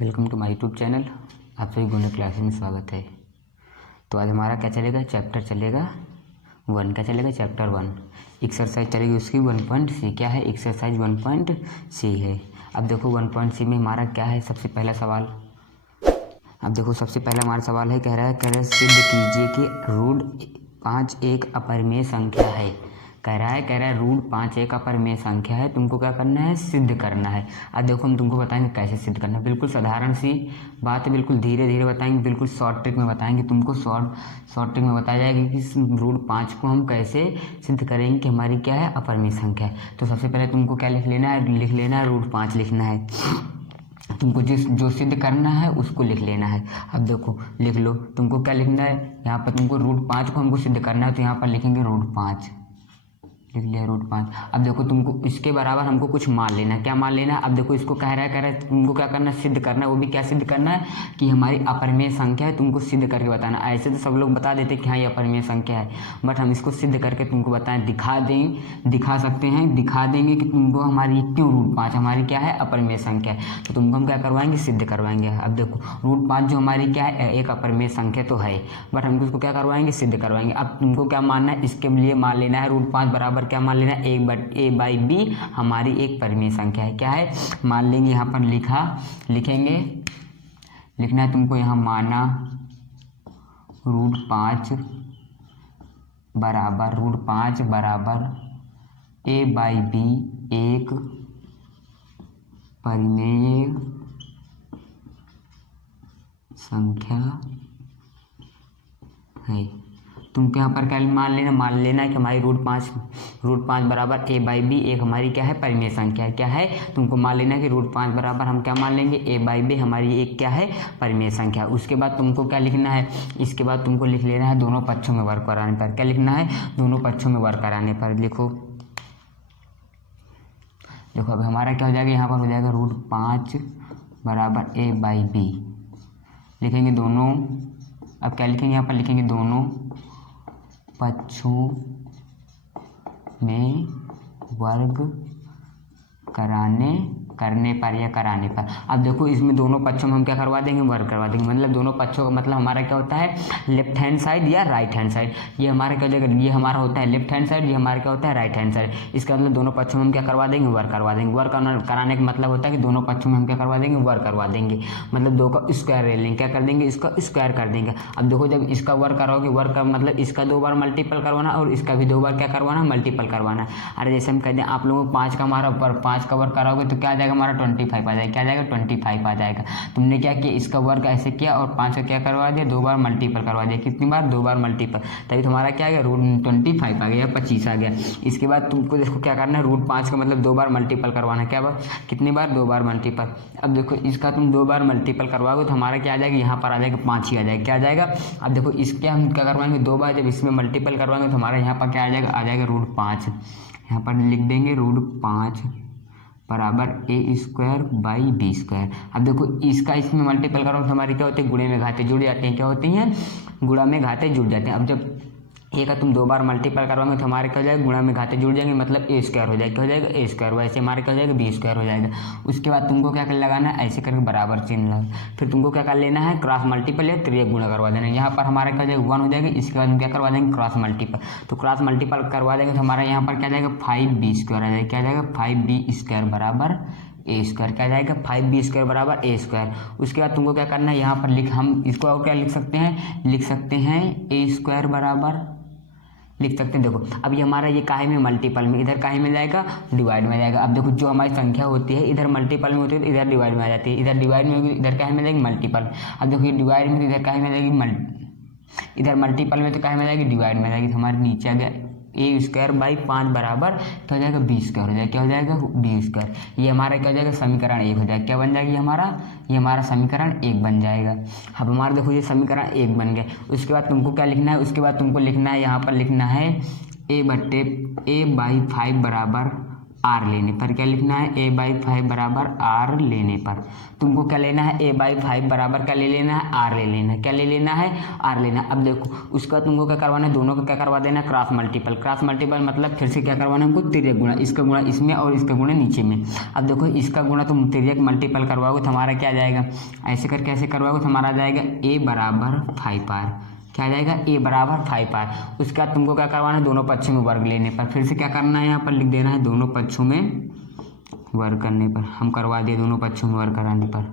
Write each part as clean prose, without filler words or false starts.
Welcome to my YouTube channel. आप सभी गणित क्लासेस में स्वागत है। तो आज हमारा क्या चलेगा, चैप्टर चलेगा 1। क्या चलेगा, चैप्टर 1 एक्सरसाइज चलेगी उसकी 1.c। क्या है, एक्सरसाइज 1.c है। अब देखो 1.c में हमारा क्या है, सबसे पहला सवाल। अब देखो सबसे पहला हमारा सवाल है, कह रहा है सिद्ध कीजिए कि रूट 5 एक अपरिमेय संख्या है। कह रहा है रूट 5 एक अपरिमेय संख्या है। तुमको क्या करना है, सिद्ध करना है। अब देखो हम तुमको बताएंगे कैसे सिद्ध करना है। बिल्कुल साधारण सी बात है, बिल्कुल धीरे धीरे बताएंगे, बिल्कुल शॉर्ट ट्रिक में बताएंगे तुमको। शॉर्ट ट्रिक में बताया जाएगा कि रूट 5 को हम कैसे सिद्ध करेंगे कि हमारी क्या है, अपरिमेय संख्या है। तो सबसे पहले तुमको क्या लिख लेना है, रूट 5 लिखना है। तुमको जो सिद्ध करना है उसको लिख लेना है। अब देखो लिख लो, तुमको क्या लिखना है, यहाँ पर तुमको रूट 5 को हमको सिद्ध करना है, तो यहाँ पर लिखेंगे रूट 5, लिख लिया रूट 5। अब देखो तुमको इसके बराबर हमको कुछ मान लेना है। क्या मान लेना है, अब देखो इसको कह रहा है तुमको क्या करना है, सिद्ध करना है। वो भी क्या सिद्ध करना है कि हमारी अपरिमेय संख्या है। तुमको सिद्ध करके बताना। ऐसे तो सब लोग बता देते कि हाँ ये अपरिमेय संख्या है, बट हम इसको सिद्ध करके तुमको बताएं, दिखा सकते हैं, दिखा देंगे कि तुमको हमारी क्यों रूट 5 हमारी क्या है, अपरिमेय संख्या है। तो तुमको हम क्या करवाएंगे, सिद्ध करवाएंगे। अब देखो रूट 5 जो हमारी क्या है, एक अपरिमेय संख्या तो है, बट हमको इसको क्या करवाएंगे, सिद्ध करवाएंगे। अब तुमको क्या मानना है, इसके लिए मान लेना है रूट 5 बराबर क्या मान लेना, ए बाई बी हमारी एक परिमेय संख्या है। क्या है, मान लेंगे, यहाँ पर लिखेंगे, लिखना है तुमको यहाँ माना रूट 5 बराबर ए बाई बी एक परिमेय संख्या है। तुमको यहाँ पर क्या मान लेना है कि हमारी रूट 5 बराबर ए बाई बी एक हमारी क्या है, परिमेय संख्या है। क्या है, तुमको मान लेना है कि रूट 5 बराबर हम क्या मान लेंगे, ए बाई बी हमारी एक क्या है, परिमेय संख्या। उसके बाद तुमको क्या लिखना है, इसके बाद तुमको लिख लेना है दोनों पक्षों में वर्ग कराने पर। क्या लिखना है, दोनों पक्षों में वर्ग कराने पर। देखो अब हमारा क्या हो जाएगा, यहाँ पर हो जाएगा रूट 5 बराबर ए बाई बी, लिखेंगे दोनों। अब क्या लिखेंगे, यहाँ पर लिखेंगे दोनों पक्षों में वर्ग करने पर। अब देखो इसमें दोनों पक्षों में हम क्या करवा देंगे, वर्ग करवा देंगे। मतलब दोनों पक्षों का मतलब हमारा क्या होता है, लेफ्ट हैंड साइड या राइट हैंड साइड। ये हमारा क्या हो जाएगा, ये हमारा होता है लेफ्ट हैंड साइड, ये हमारा क्या होता है, राइट हैंड साइड। इसका मतलब दोनों पक्षों में हम क्या करवा देंगे, वर्ग करवा देंगे। वर्ग कराने का मतलब होता है कि दोनों पक्षों में हम क्या करवा देंगे, वर्ग करवा देंगे। मतलब दो का स्क्वायर ले लेंगे, क्या कर देंगे, इसका स्क्वायर कर देंगे। अब देखो जब इसका वर्ग करोगे, वर्ग का मतलब इसका 2 बार मल्टीपल करवाना और इसका भी 2 बार क्या करवाना, मल्टीपल करवाना। अरे जैसे हम कहते हैं आप लोगों को 5 का हमारा ऊपर 5 का वर्ग कराओगे तो क्या आ जाएगा, हमारा 25 आ जाएगा। क्या आ जाएगा, 25 आ जाएगा। तुमने क्या किया, इसका वर्ग ऐसे किया और 5 का क्या करवा दिया, 2 बार मल्टीपल करवा दिया। कितनी बार, 2 बार मल्टीपल, तभी तुम्हारा क्या आ गया, रूट 25 आ गया, 25 आ गया। इसके बाद तुमको देखो क्या करना है, रूट 5 का मतलब 2 बार मल्टीपल करवाना। क्या बार, कितनी बार, 2 बार मल्टीपल। अब देखो इसका तुम 2 बार मल्टीपल करवाओगे तो हमारा क्या आ जाएगा, यहाँ पर आ जाएगा 5 ही आ जाएगा। क्या आ जाएगा, अब देखो इसके हम क्या करवाएंगे, 2 बार जब इसमें मल्टीपल करवाएंगे तो हमारा यहाँ पर क्या आ जाएगा रूट 5। यहाँ पर लिख देंगे रूट 5 बराबर ए स्क्वायर बाई बी स्क्वायर। अब देखो इसका इसमें मल्टीपल करो तो हमारी क्या होती है, गुणे में घाते जुड़ जाते हैं। क्या होती हैं, गुणा में घाते जुड़ जाते हैं। अब जब ए का तुम 2 बार मल्टीपल करवाओगे तो हमारे क्या हो जाएगा, गुणा में घाते जुड़ जाएंगे, मतलब ए स्क्वायर हो जाएगा। क्या हो जाएगा, ए स्क्वायर। वैसे हमारे क्या हो जाएगा, बी स्क्वायर हो जाएगा। उसके बाद तुमको क्या कर लगाना है, ऐसे करके बराबर चिन्ह लगा। फिर तुमको क्या कर लेना है, क्रॉस मल्टीपल या त्रिय गुणा करवा देना। यहाँ पर हमारा क्या हो जाएगा, 1 हो जाएगा। इसके बाद हम क्या करवा देंगे, क्रॉस मल्टीपल। तो क्रॉस मल्टीपल करवा देंगे तो हमारा यहाँ पर क्या जाएगा, 5b स्क्वायर आ जाएगा। क्या जाएगा, 5b स्क्वायर बराबर ए स्क्वायर। क्या जाएगा, 5b स्क्वायर बराबर ए स्क्वायर। उसके बाद तुमको क्या करना है, यहाँ पर हम इसको और क्या लिख सकते हैं, ए स्क्वायर बराबर लिख सकते हैं। देखो अब ये हमारा ये काहे में, मल्टीपल में, इधर काहे में जाएगा, डिवाइड में जाएगा। अब देखो जो हमारी संख्या होती है इधर मल्टीपल में होती है तो इधर डिवाइड में आ जाती है, इधर डिवाइड में होगी इधर काहे में जाएगी, मल्टीपल। अब देखो ये डिवाइड में तो इधर काहे में जाएगी, इधर मल्टीपल में तो काहे में जाएगी, डिवाइड में जाएगी। तो हमारे नीचे आ गया ए स्क्वायर बाई 5 बराबर क्या हो जाएगा, बी स्क्वायर हो जाएगा। क्या हो जाएगा, बी स्क्वायर। ये हमारा क्या हो जाएगा, समीकरण 1 हो जाएगा। क्या बन जाएगी ये हमारा समीकरण 1 बन जाएगा। अब हमारा देखो ये समीकरण 1 बन गया। उसके बाद तुमको क्या लिखना है, यहाँ पर लिखना है ए बाई 5 बराबर आर लेने पर। क्या लिखना है, a/5 बराबर आर लेने पर। तुमको क्या लेना है, a/5 बराबर क्या ले लेना है, आर ले लेना है। क्या ले लेना है, आर लेना है। अब देखो उसका तुमको क्या करवाना है, दोनों का क्या करवा देना है, क्रॉस मल्टीपल। क्रॉस मल्टीपल मतलब फिर से क्या करवाना है हमको, तिर्यक गुणा। इसका गुणा इसमें और इसका गुणा नीचे में। अब देखो इसका गुणा तुम तिर्यक मल्टीपल करवाओगे तो हमारा क्या आ जाएगा, ऐसे करके ऐसे करवाओगे तो हमारा आ जाएगा a बराबर 5r। क्या आ जाएगा, a बराबर 5r। उसके बाद तुमको क्या करवाना है, दोनों पक्षों में वर्ग लेने पर। फिर से क्या करना है, यहाँ पर लिख देना है दोनों पक्षों में वर्ग करने पर। हम करवा दिए दोनों पक्षों में वर्ग कराने पर,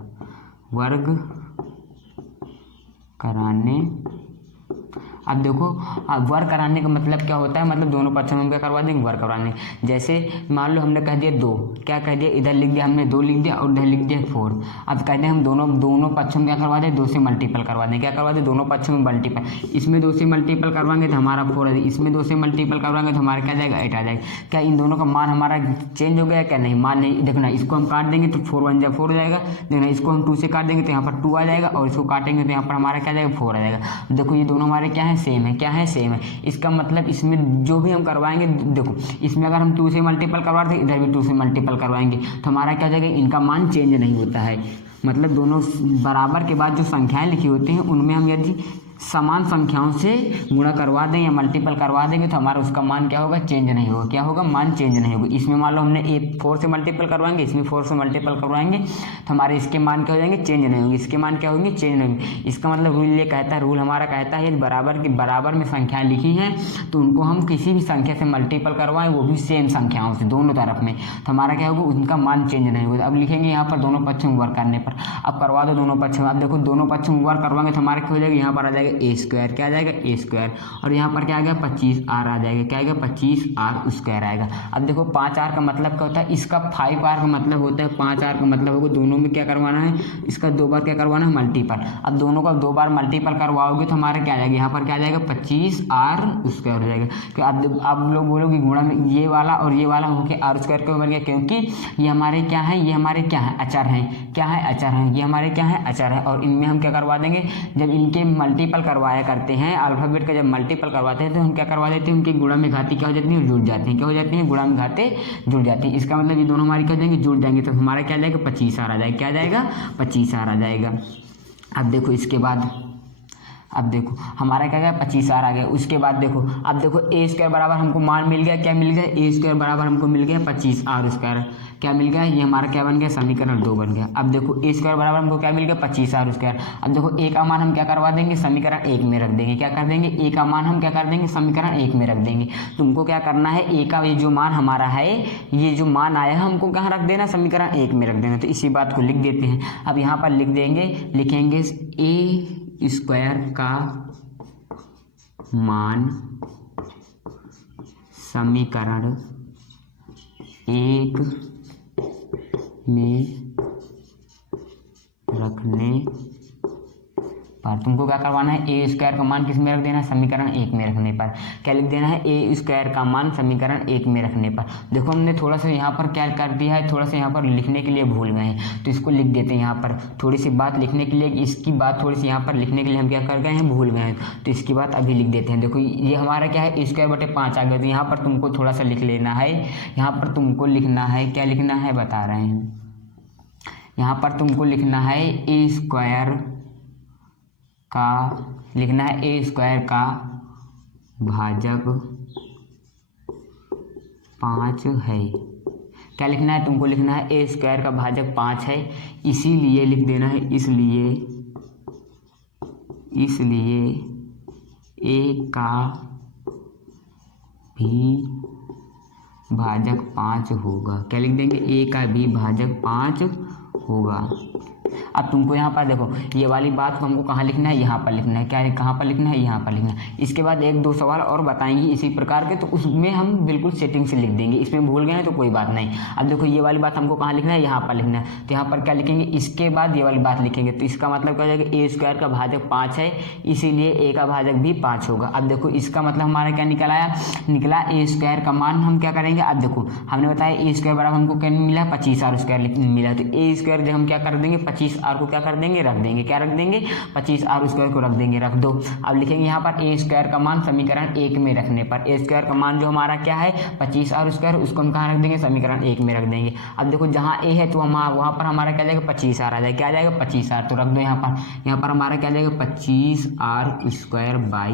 वर्ग कराने। अब देखो अब वर्ग कराने का मतलब क्या होता है, मतलब दोनों पक्षों में हम क्या करवा देंगे, वर्ग करवाने। जैसे मान लो हमने कह दिया 2, क्या कह दिया, इधर लिख दिया हमने 2 लिख दिया और इधर लिख दिया 4। अब कहते हैं हम दोनों पक्षों में क्या करवा दें, 2 से मल्टीपल करवा दें। क्या करवा दें, दोनों पक्षों में मल्टीपल। इसमें 2 से मल्टीपल करवाएंगे तो हमारा 4 है, इसमें 2 से मल्टीपल करवाएंगे तो हमारा क्या जाएगा, 8 आ जाएगा। क्या इन दोनों का मान हमारा चेंज हो गया, क्या नहीं, मान नहीं। देखना इसको हम काट देंगे तो 4 1 4 हो जाएगा। देखना इसको हम 2 से काट देंगे तो यहाँ पर 2 आ जाएगा और इसको काटेंगे तो यहाँ पर हमारा क्या जाएगा, 4 आ जाएगा। देखो ये दोनों हमारे क्या है, सेम है। क्या है, सेम है। इसका मतलब इसमें जो भी हम करवाएंगे, देखो इसमें अगर हम 2 से मल्टीपल करवा रहे इधर भी 2 से मल्टीपल करवाएंगे तो हमारा क्या जाएगा, इनका मान चेंज नहीं होता है। मतलब दोनों बराबर के बाद जो संख्याएं लिखी होती हैं उनमें हम यदि समान संख्याओं से गुणा करवा दें या मल्टीपल करवा देंगे तो हमारा उसका मान क्या होगा, चेंज नहीं होगा। क्या होगा, मान चेंज नहीं होगा। इसमें मान लो हमने 4 से मल्टीपल करवाएंगे, इसमें 4 से मल्टीपल करवाएंगे तो हमारे इसके मान क्या हो जाएंगे, चेंज नहीं होंगे। इसके मान क्या होंगे, चेंज नहीं होंगे। इसका मतलब रूल ये कहता है, रूल हमारा कहता है बराबर में संख्याएं लिखी हैं तो उनको हम किसी भी संख्या से मल्टीपल करवाएं, वो भी सेम संख्याओं से दोनों तरफ में, तो हमारा क्या होगा, उनका मान चेंज नहीं होगा। अब लिखेंगे यहाँ पर दोनों पक्षों में वर्ग करने पर। अब करवा दो दोनों पक्षों में। अब देखो दोनों पक्षों में वर्ग करवाएंगे तो हमारा क्या हो जाएगा, यहाँ पर आ जाएगा a स्क्वायर। क्या आ जाएगा, a स्क्वायर। और यहाँ पर क्या आ गया, 25r आ जाएगा। क्या आएगा, 25r स्क्वायर आएगा। अब देखो 5r का मतलब क्या होता है, इसका 5r का मतलब होता है, 5r का मतलब होगा दोनों में क्या करवाना है, इसका 2 बार क्या करवाना है, मल्टीपल। अब दोनों का 2 बार मल्टीपल करवाओगे तो हमारा क्या आ जाएगा, यहाँ पर क्या आ जाएगा, 25r स्क्वायर हो जाएगा। कि अब लोग बोलोगे गुणा में ये वाला और ये वाला होकर r स्क्वायर क्यों बन गया, क्योंकि ये हमारे क्या है, ये हमारे क्या है, अचर हैं। क्या है, अचर हैं। ये हमारे क्या है, अचर है। और इनमें हम क्या करवा देंगे, जब इनके मल्टीपल करवाया करते हैं, अल्फाबेट का जब मल्टीपल करवाते हैं तो हम क्या करवा देते हैं, उनकी गुणा में घाती क्या हो जाती है, जुड़ जाती हैं। क्या हो जाती हैं, गुणा में घाते जुड़ जाती हैं। इसका मतलब ये दोनों हमारी क्या हो जाएंगे, जुड़ जाएंगे तो हमारा क्या आ जाएगा, 25r आ जाएगा। क्या आ जाएगा, 25r आ जाएगा। अब देखो इसके बाद, अब देखो हमारा क्या गया, 25r आ गया। उसके बाद देखो, अब देखो a स्क्वायर बराबर हमको मान मिल गया। क्या मिल गया, a स्क्वायर बराबर हमको मिल गया 25r स्क्वायर। क्या मिल गया, ये हमारा क्या बन गया, समीकरण 2 बन गया। अब देखो a स्क्वायर बराबर हमको क्या मिल गया, 25r स्क्वायर। अब देखो a का मान हम क्या करवा देंगे, समीकरण 1 में रख देंगे। क्या कर देंगे, a का मान हम क्या कर देंगे, समीकरण 1 में रख देंगे। तुमको क्या करना है, a का ये जो मान हमारा है, ये जो मान आया है हमको कहाँ रख देना, समीकरण 1 में रख देना। तो इसी बात को लिख देते हैं। अब यहाँ पर लिख देंगे, लिखेंगे a स्क्वायर का मान समीकरण 1 में रखने पर तुमको क्या करवाना है, ए स्क्वायर का मान किस में रख देना है, समीकरण 1 में रखने पर। क्या लिख देना है, ए स्क्वायर का मान समीकरण 1 में रखने पर। देखो हमने थोड़ा सा यहाँ पर क्या कर दिया है, थोड़ा सा यहाँ पर लिखने के लिए भूल गए हैं तो इसको लिख देते हैं। यहाँ पर थोड़ी सी बात लिखने के लिए, इसकी बात थोड़ी सी यहाँ पर लिखने के लिए हम क्या कर गए हैं, भूल गए हैं, तो इसकी बात अभी लिख देते हैं। देखो ये हमारा क्या है, ए स्क्वायर बटे 5 आ गया। तो यहाँ पर तुमको थोड़ा सा लिख लेना है, यहाँ पर तुमको लिखना है, क्या लिखना है बता रहे हैं, यहाँ पर तुमको लिखना है ए स्क्वायर का, लिखना है ए स्क्वायर का भाजक 5 है। क्या लिखना है, तुमको लिखना है ए स्क्वायर का भाजक 5 है, इसीलिए लिख देना है, इसलिए ए का भी भाजक 5 होगा। क्या लिख देंगे, ए का भी भाजक 5 होगा। अब तुमको यहाँ पर देखो, ये वाली बात को हमको कहाँ लिखना है, यहाँ पर लिखना है। क्या है, कहाँ पर लिखना है, यहाँ पर लिखना है। इसके बाद 1-2 सवाल और बताएंगे इसी प्रकार के, तो उसमें हम बिल्कुल सेटिंग से लिख देंगे। इसमें भूल गए हैं तो कोई बात नहीं। अब देखो ये वाली बात हमको कहाँ लिखना है, यहाँ पर लिखना है। तो यहाँ पर क्या लिखेंगे, इसके बाद ये वाली बात लिखेंगे। तो इसका मतलब क्या हो जाएगा, ए स्क्वायर का भाजक 5 है, इसीलिए ए का भाजक भी 5 होगा। अब देखो इसका मतलब हमारा क्या निकल आया, निकला ए स्क्वायर का मान हम क्या करेंगे। अब देखो हमने बताया ए स्क्वायर बराबर हमको क्या मिला, 25r स्क्वायर मिला। तो ए स्क्वायर जब हम क्या कर देंगे, 25r को क्या कर देंगे, रख देंगे, क्या रख देंगे, 25r स्क्वायर को रख देंगे, रख दो। अब लिखेंगे यहाँ पर ए स्क्वायर का मान समीकरण 1 में रखने पर, ए स्क्वायर का मान जो हमारा क्या है 25r स्क्वायर, उसको हम कहाँ रख देंगे, समीकरण 1 में रख देंगे। अब देखो जहाँ ए है तो हम वहाँ पर हमारा क्या जाएगा 25r आ जाएगा, क्या आ जाएगा 25r, तो रख दो यहाँ पर हमारा क्या जाएगा 25r स्क्वायर बाई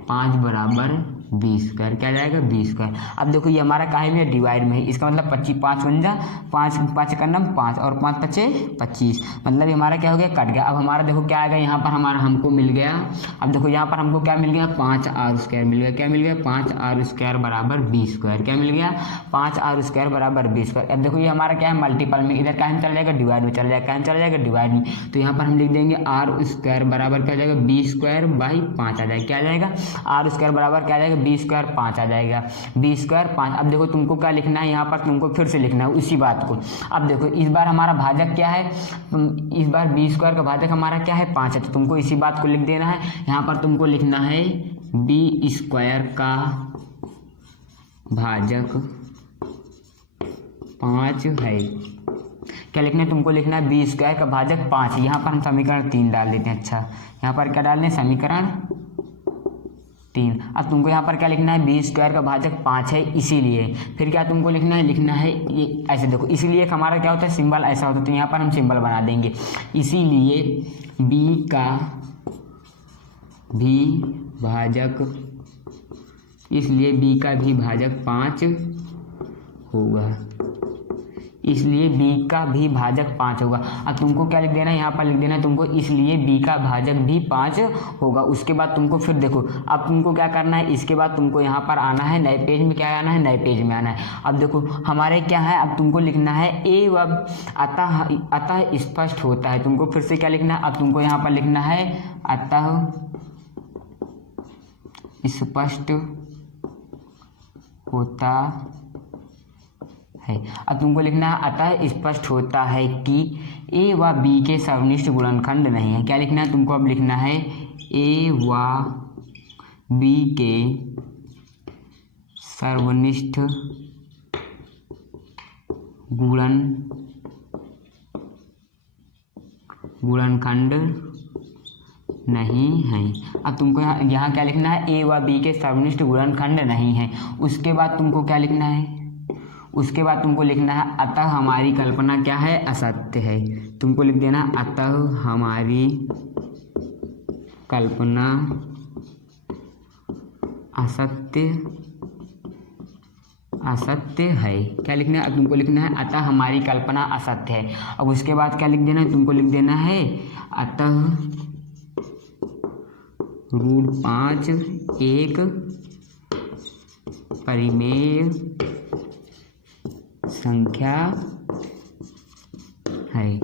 5 बराबर 20 स्क्वायर, क्या जाएगा 20 स्क्वायर। अब देखो ये हमारा काहे में डिवाइड में है, इसका मतलब 25 5 वन जा 5 5 का नम 5 और 5 पचे 25, मतलब ये हमारा क्या हो गया, कट गया। अब हमारा देखो क्या आएगा यहाँ पर, हमारा हमको मिल गया, अब देखो यहाँ पर हमको क्या मिल गया 5r स्क्वायर मिल गया, क्या मिल गया 5r स्क्वायर बराबर 20 स्क्वायर, क्या मिल गया 5r स्क्वायर बराबर 20 स्क्वायर। अब देखो ये हमारा क्या है मल्टीपल में, इधर क्या चल जाएगा डिवाइड में चल जाएगा, क्या चल जाएगा डिवाइड में, तो यहाँ पर हम लिख देंगे r स्क्वायर बराबर क्या जाएगा 20 स्क्वायर बाई 5 आ जाएगा, क्या आ जाएगा r स्क्वायर बराबर क्या आ जाएगा 20 स्क्वायर 5 आ जाएगा, 20 स्क्वायर 5। अब देखो तुमको क्या लिखना है यहाँ पर, तुमको फिर से लिखना है उसी बात को। अब देखो इस बार हमारा भाजक क्या है, इस बार 20 स्क्वायर का भाजक हमारा क्या है 5 है, तो तुमको इसी बात को लिख देना है। यहाँ पर तुमको लिखना है b स्क्वायर का भाजक 5 है, क्या लिखना है तुमको, लिखना है b स्क्वायर का भाजक 5। यहाँ पर हम समीकरण 3 डाल देते हैं, अच्छा यहाँ पर क्या डाल दें समीकरण 3। अब तुमको यहाँ पर क्या लिखना है बी स्क्वायर का भाजक 5 है इसीलिए, फिर क्या तुमको लिखना है ये ऐसे देखो, इसीलिए हमारा क्या होता है सिंबल ऐसा होता है, तो यहाँ पर हम सिंबल बना देंगे, इसीलिए बी का भी भाजक, इसलिए बी का भी भाजक 5 होगा, इसलिए b का भी भाजक 5 होगा। अब तुमको क्या लिख देना है यहाँ पर, लिख देना है तुमको इसलिए b का भाजक भी 5 होगा। उसके बाद तुमको फिर देखो, अब तुमको क्या करना है, इसके बाद तुमको यहाँ पर आना है नए पेज में, क्या आना है नए पेज में आना है। अब देखो हमारे क्या है, अब तुमको लिखना है ए व अतः स्पष्ट होता है, तुमको फिर से क्या लिखना है, अब तुमको यहाँ पर लिखना है अतः स्पष्ट होता है। अब तुमको लिखना है अतः स्पष्ट होता है कि ए व बी के सर्वनिष्ठ गुणनखंड नहीं है, क्या लिखना है तुमको, अब लिखना है ए व बी के सर्वनिष्ठ गुणनखंड नहीं है। अब तुमको यहाँ क्या लिखना है, ए व बी के सर्वनिष्ठ गुणनखंड नहीं है। उसके बाद तुमको क्या लिखना है, उसके बाद तुमको लिखना है अतः हमारी कल्पना क्या है, असत्य है। तुमको लिख देना अतः हमारी कल्पना असत्य है, क्या लिखना है, अब तुमको लिखना है अतः हमारी कल्पना असत्य है। अब उसके बाद क्या लिख देना है, तुमको लिख देना है अतः √5 एक परिमेय संख्या है।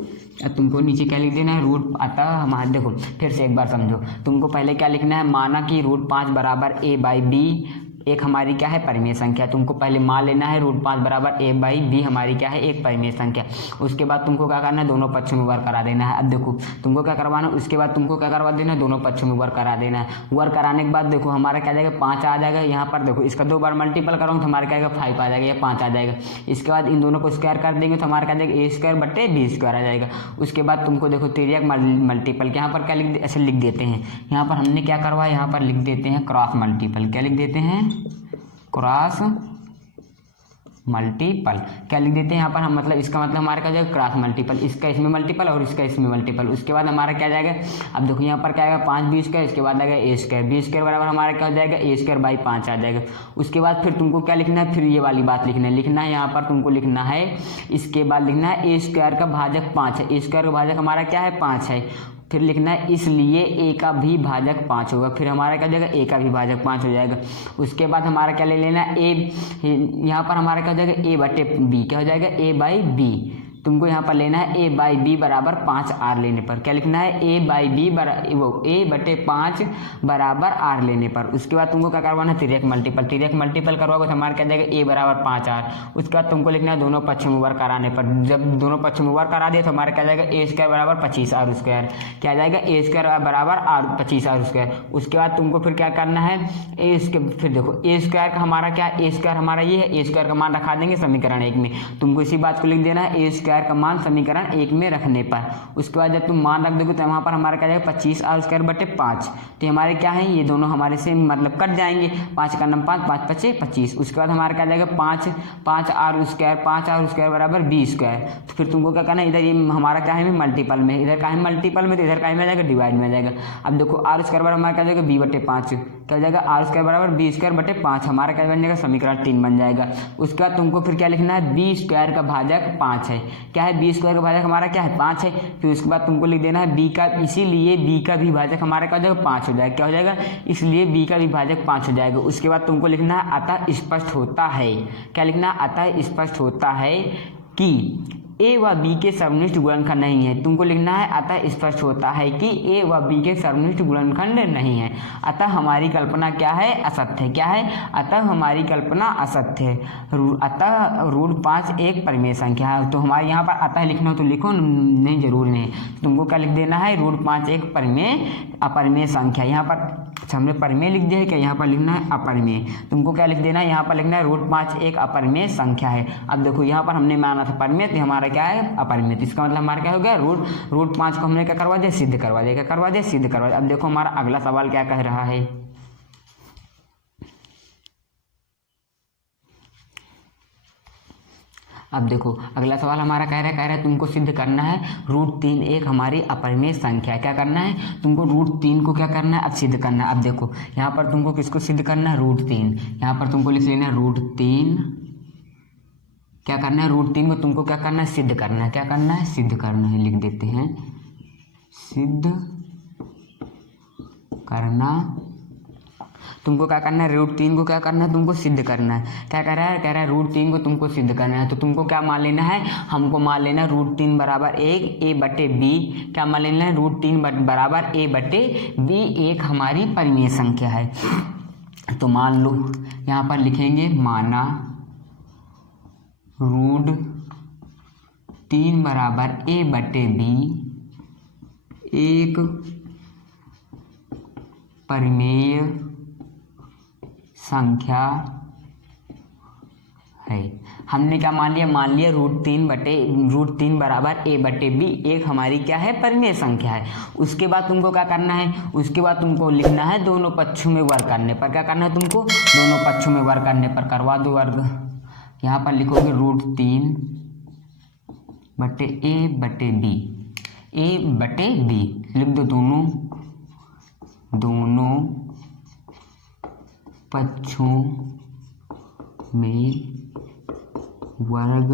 अब तुमको नीचे क्या लिख देना है अतः हमारे, देखो फिर से एक बार समझो, तुमको पहले क्या लिखना है, माना कि √5 बराबर a बाई बी एक हमारी क्या है परिमेय संख्या, तुमको पहले मान लेना है √5 बराबर a बाई बी हमारी क्या है एक परिमेय संख्या। उसके बाद तुमको क्या करना है, दोनों पक्षों में वर्ग करा देना है। अब देखो तुमको क्या करवाना है, उसके बाद तुमको क्या करवा देना है, दोनों पक्षों में वर्ग करा देना है। वर्ग कराने के बाद देखो हमारा क्या जाएगा 5 आ जाएगा, यहाँ पर देखो इसका 2 बार मल्टीपल करूँगा तो हमारा क्या आएगा 5 आ जाएगा या 5 आ जाएगा। इसके बाद इन दोनों को स्क्वायर कर देंगे तो हमारा क्या जाएगा a स्क्वायर बटे b स्क्वायर आ जाएगा। उसके बाद तुमको देखो तिर्यक मल्टीपल, यहाँ पर क्या ऐसे लिख देते हैं, यहाँ पर हमने क्या करवाया, यहाँ पर लिख देते हैं क्रॉस मल्टीपल, क्या लिख देते हैं क्रॉस मल्टीपल, क्या लिख देते हैं यहाँ पर हम, मतलब इसका मतलब हमारा क्या जाएगा क्रॉस मल्टीपल, इसका इसमें मल्टीपल और इसका इसमें मल्टीपल। उसके बाद हमारा क्या जाएगा, अब देखो यहाँ पर क्या आएगा 5 b स्क्वायर, इसके बाद आएगा a स्क्वायर, b स्क्वायर बराबर हमारा क्या हो जाएगा a स्क्वायर बाई 5 आ जाएगा। उसके बाद फिर तुमको क्या लिखना है, फिर ये वाली बात लिखना है यहाँ पर तुमको लिखना है, इसके बाद लिखना है a स्क्वायर का भाजक 5 है, a स्क्वायर का भाजक हमारा क्या है 5 है, फिर लिखना है इसलिए a का भी भाजक 5 होगा, फिर हमारा क्या हो जाएगा a का भी भाजक 5 हो जाएगा। उसके बाद हमारा क्या ले लेना है a, यहाँ पर हमारा क्या हो जाएगा a बटे b, क्या हो जाएगा a बाई b, तुमको यहाँ पर लेना है a बाई बी बराबर 5r लेने पर, क्या लिखना है a बाई बी a बटे 5 बराबर r लेने पर। उसके बाद तुमको क्या करवाना है तिर्यक मल्टीपल करवाओगे तो हमारा क्या जाएगा a बराबर 5r। उसके बाद तुमको लिखना है दोनों पक्षों में वर्ग कराने पर, जब दोनों पक्षों में वर्ग करा दिया तो हमारा क्या जाएगा a स्क्वायर बराबर 25r स्क्वायर, क्या जाएगा a स्क्वायर बराबर 25r स्क्वायर। उसके बाद तुमको फिर क्या करना है फिर देखो a स्क्वायर का हमारा क्या, a स्क्वायर हमारा ये है, a स्क्वायर का मान रखा देंगे समीकरण 1 में, तुमको इसी बात को लिख देना है a स्क्वायर का मान समीकरण 1 में रखने पर। उसके बाद जब तुम मान रख दोगे तो वहाँ पर हमारा क्या जाएगा 25r² बटे 5। तो हमारे क्या है ये दोनों हमारे से मतलब कट जाएंगे, 5 का नम 5, 5 पचे 25। उसके बाद हमारा क्या जाएगा 5r² बराबर b²। तो फिर तुमको क्या करना है, इधर ये हमारा क्या है मल्टीपल में, इधर का है मल्टीपल में, तो इधर का में जाएगा डिवाइड में जाएगा। अब देखो r² बराबर हमारा क्या जाएगा b बटे 5, क्या हो जाएगा r² बराबर b² बटे 5, हमारा क्या बन जाएगा समीकरण 3 बन जाएगा। उसके बाद तुमको फिर क्या लिखना है b² का भाजक 5 है, क्या है b² का भाजक हमारा क्या है 5 है। फिर उसके बाद तुमको लिख देना है b का, इसीलिए b का भी भाजक हमारा क्या हो जाएगा 5 हो जाएगा, क्या हो जाएगा इसलिए b का भी भाजक 5 हो जाएगा। उसके बाद तुमको लिखना है अतः स्पष्ट होता है, क्या लिखना है अतः स्पष्ट होता है कि a व b के सर्वनिष्ठ गुणनखंड नहीं है। तुमको लिखना है अतः स्पष्ट होता है कि a व b के सर्वनिष्ठ गुणनखंड नहीं है, अतः हमारी कल्पना क्या है असत्य है, क्या है अतः हमारी कल्पना असत्य है। अतः √5 एक परिमेय संख्या है। तो हमारे यहाँ पर अतः लिखना हो तो लिखो, नहीं जरूरी नहीं, तुमको क्या लिख देना है √5 एक अपरिमेय संख्या। यहाँ पर हमने परिमेय लिख दिया है, क्या यहाँ पर लिखना है अपरिमेय। तुमको क्या लिख देना है यहाँ पर लिखना है √5 एक अपरिमेय संख्या है। अब देखो यहाँ पर हमने माना था परिमेय, तो हमारा क्या है अपरिमेय, तो इसका मतलब हमारा क्या हो गया √5 को हमने क्या करवा दिया सिद्ध करवा दिया, क्या करवा दिया सिद्ध करवा दिया। अब देखो हमारा अगला सवाल क्या कह रहा है, अब देखो अगला सवाल हमारा कह रहा है तुमको सिद्ध करना है √3 एक हमारी अपरिमेय संख्या है। क्या करना है तुमको √3 को क्या करना है अब सिद्ध करना है। अब देखो यहाँ पर तुमको किसको सिद्ध करना है √3, यहाँ पर तुमको लिख लेना है √3, क्या करना है √3 को तुमको क्या करना है सिद्ध करना है, क्या करना है सिद्ध करना है, लिख देते हैं सिद्ध करना। तुमको क्या करना है √3 को क्या करना है तुमको सिद्ध करना है। क्या कह रहा है, कह रहा है √3 को तुमको सिद्ध करना है। तो तुमको क्या मान लेना है, हमको मान लेना है √3 बराबर 1 a बटे b, क्या मान लेना है √3 बराबर a बटे b एक हमारी परिमेय संख्या है। तो मान लो यहाँ पर लिखेंगे माना √3 बराबर a बटे b एक परिमेय संख्या है। हमने क्या मान लिया, मान लिया √3 बराबर a बटे b एक हमारी क्या है परिमेय संख्या है। उसके बाद तुमको क्या करना है, उसके बाद तुमको लिखना है दोनों पक्षों में वर्ग करने पर, क्या करना है तुमको दोनों पक्षों में वर्ग करने पर, करवा दो वर्ग। यहाँ पर लिखोगे √3 बटे a बटे b, a बटे b लिख दो, दोनों पक्षों में वर्ग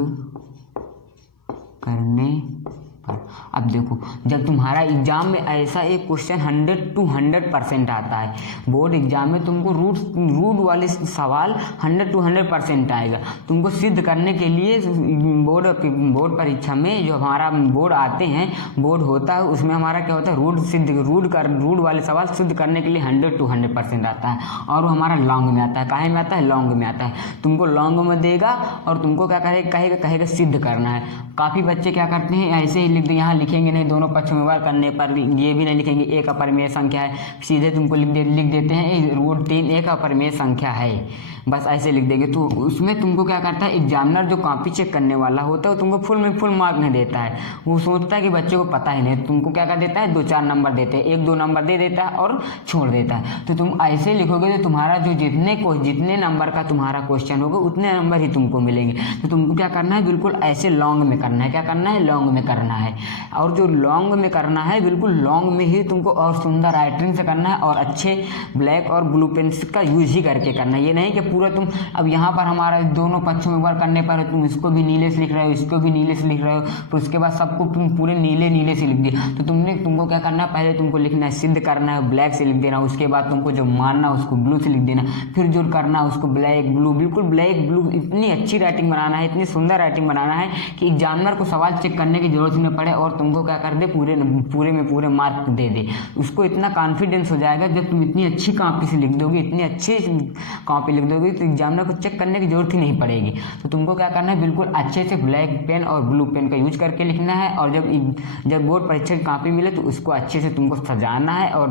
करने पर। अब देखो जब तुम्हारा एग्जाम में ऐसा एक क्वेश्चन 100% आता है, बोर्ड एग्जाम में तुमको रूट वाले सवाल 100% आएगा। तुमको सिद्ध करने के लिए बोर्ड परीक्षा में जो हमारा बोर्ड आते हैं, बोर्ड होता है उसमें हमारा क्या होता है रूट वाले सवाल सिद्ध करने के लिए 100% आता है। और वो हमारा लॉन्ग में आता है, काहे में आता है लॉन्ग में आता है। तुमको लॉन्ग में देगा और तुमको क्या कहेगा सिद्ध करना है। काफ़ी बच्चे क्या करते हैं ऐसे ही लिख दे, यहाँ लिखेंगे नहीं दोनों पक्षों में वर्ग करने पर, ये भी नहीं लिखेंगे एक अपरिमेय संख्या है, सीधे तुमको लिख देते हैं √3 एक अपरिमेय संख्या है, बस ऐसे लिख देंगे। तो उसमें तुमको क्या करता है एग्जामिनर जो कॉपी चेक करने वाला होता है वो तुमको फुल मार्क नहीं देता है, वो सोचता है कि बच्चे को पता ही नहीं, तुमको क्या कर देता है 2-4 नंबर देते हैं, 1-2 नंबर दे देता है और छोड़ देता है। तो तुम ऐसे लिखोगे तो तुम्हारा जो जितने नंबर का तुम्हारा क्वेश्चन होगा उतने नंबर ही तुमको मिलेंगे। तो तुमको क्या करना है बिल्कुल ऐसे लॉन्ग में करना है, क्या करना है लॉन्ग में करना है। और जो लॉन्ग में करना है बिल्कुल लॉन्ग में ही तुमको और सुंदर राइटिंग से करना है और अच्छे ब्लैक और ब्लू पेन का यूज ही करके करना है। ये नहीं कि पूरा तुम अब यहाँ पर हमारा दोनों पक्षों में वर्ग करने पर तुम इसको भी नीले से लिख रहे हो, इसको भी नीले से लिख रहे हो, तो उसके बाद सबको तुम पूरे नीले से लिख दिया। तो तुमको क्या करना है, पहले तुमको लिखना है सिद्ध करना है ब्लैक से लिख देना, उसके बाद तुमको जो मानना उसको ब्लू से लिख देना, फिर जो करना उसको ब्लैक ब्लू, बिल्कुल ब्लैक ब्लू, इतनी अच्छी राइटिंग बनाना है, इतनी सुंदर राइटिंग बनाना है कि एग्जामिनर को सवाल चेक करने की जरूरत नहीं पढ़े और तुमको क्या कर दे, पूरे में पूरे मार्क दे दे। उसको इतना कॉन्फिडेंस हो जाएगा जब तुम इतनी अच्छी कॉपी से लिख दोगे, इतनी अच्छी कॉपी लिख दोगे तो एग्जामिनर को चेक करने की जरूरत ही नहीं पड़ेगी। तो तुमको क्या करना है, बिल्कुल अच्छे से ब्लैक पेन और ब्लू पेन का यूज करके लिखना है, और जब बोर्ड परीक्षा की कॉपी मिले तो उसको अच्छे से तुमको सजाना है, और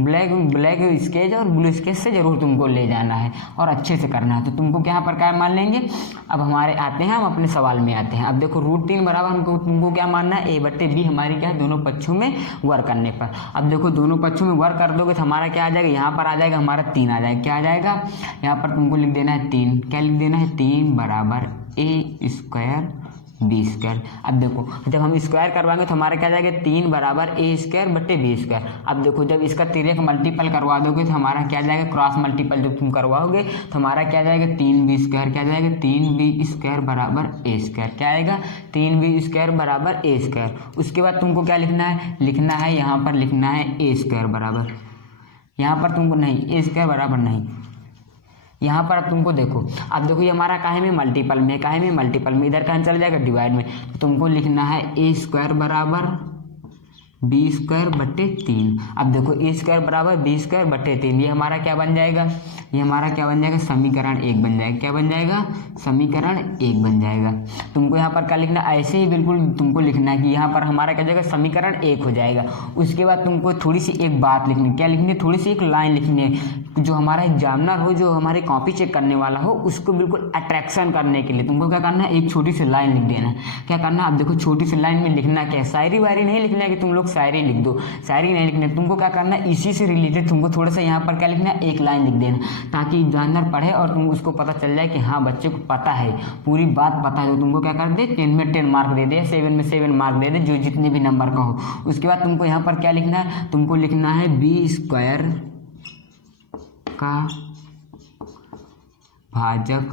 ब्लैक स्केच और ब्लू स्केच से जरूर तुमको ले जाना है और अच्छे से करना है। तो तुमको क्या पर क्या मान लेंगे। अब हमारे आते हैं, हम अपने सवाल में आते हैं। अब देखो √3 बराबर हमको तुमको क्या मानना है, A/B हमारी क्या है, दोनों पक्षों में वर्क करने पर। अब देखो दोनों पक्षों में वर्क कर दोगे तो हमारा क्या आ जाएगा, यहाँ पर आ जाएगा हमारा 3 आ जाएगा। क्या आ जाएगा, यहाँ पर तुमको लिख देना है 3। क्या लिख देना है, 3 बराबर A² B²। अब देखो जब हम स्क्वायर करवाएंगे तो हमारा क्या जाएगा, 3 बराबर A²/B²। अब देखो जब इसका तिर्यक मल्टीपल करवा दोगे तो हमारा क्या जाएगा, क्रॉस मल्टीपल जब तुम करवाओगे तो हमारा क्या जाएगा, 3B²। क्या जाएगा, 3B² बराबर A²। क्या आएगा, 3B² बराबर A²। उसके बाद तुमको क्या लिखना है, यहाँ पर लिखना है A² बराबर, यहाँ पर तुमको नहीं, A² बराबर नहीं, यहाँ पर अब तुमको देखो, अब देखो ये हमारा काहे में मल्टीपल में, इधर कहाँ चल जाएगा, डिवाइड में। तो तुमको लिखना है A² बराबर B²/3। अब देखो A² बराबर B²/3, ये हमारा क्या बन जाएगा, समीकरण 1 बन जाएगा। क्या बन जाएगा, समीकरण 1 बन जाएगा। तुमको यहाँ पर क्या लिखना, ऐसे ही बिल्कुल तुमको लिखना है कि यहाँ पर हमारा क्या जाएगा, समीकरण 1 हो जाएगा। उसके बाद तुमको थोड़ी सी एक बात लिखनी, क्या लिखनी है, थोड़ी सी एक लाइन लिखनी है, जो हमारा एग्जामिनर हो, जो हमारे कॉपी चेक करने वाला हो, उसको बिल्कुल अट्रैक्शन करने के लिए तुमको क्या करना है, एक छोटी सी लाइन लिख देना है। क्या करना है, अब देखो छोटी सी लाइन में लिखना क्या है, शायरी वायरी नहीं लिखना है कि तुम लोग शायरी लिख दो, शायरी नहीं लिखना है। तुमको क्या करना है, इसी से रिलेटेड तुमको थोड़ा सा यहाँ पर क्या लिखना है, एक लाइन लिख देना, ताकि एग्जामिनर पढ़े और तुम उसको पता चल जाए कि हाँ बच्चे को पता है, पूरी बात पता है। तो तुमको क्या कर दे, 10 में 10 मार्क दे दे, 7 में 7 मार्क दे दे, जो जितने भी नंबर का हो। उसके बाद तुमको यहाँ पर क्या लिखना है, तुमको लिखना है B² का भाजक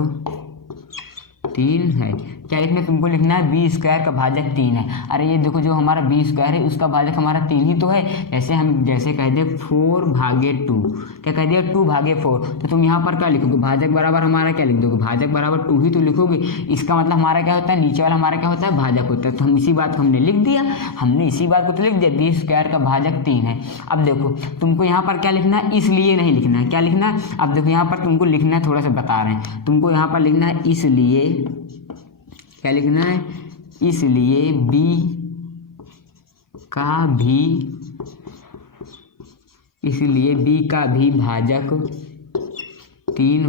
3 है। क्या लिखना है, तुमको लिखना है B² का भाजक 3 है। अरे ये देखो जो हमारा B² है उसका भाजक हमारा 3 ही तो है। जैसे कह दे 4/2, क्या कह दिया, 2/4। तो तुम यहाँ पर क्या लिखोगे, भाजक बराबर हमारा क्या लिख दोगे, भाजक बराबर 2 ही तो लिखोगे। इसका मतलब हमारा क्या होता है, नीचे वाला हमारा क्या होता है, भाजक होता है। तो हम इसी बात को हमने लिख दिया, इसी बात को तो लिख दिया, B² का भाजक 3 है। अब देखो तुमको यहाँ पर क्या लिखना है, इसलिए नहीं लिखना है। क्या लिखना है, अब देखो यहाँ पर तुमको लिखना है, थोड़ा सा बता रहे हैं, तुमको यहाँ पर लिखना है इसलिए, क्या लिखना है, इसलिए B का भी भाजक 3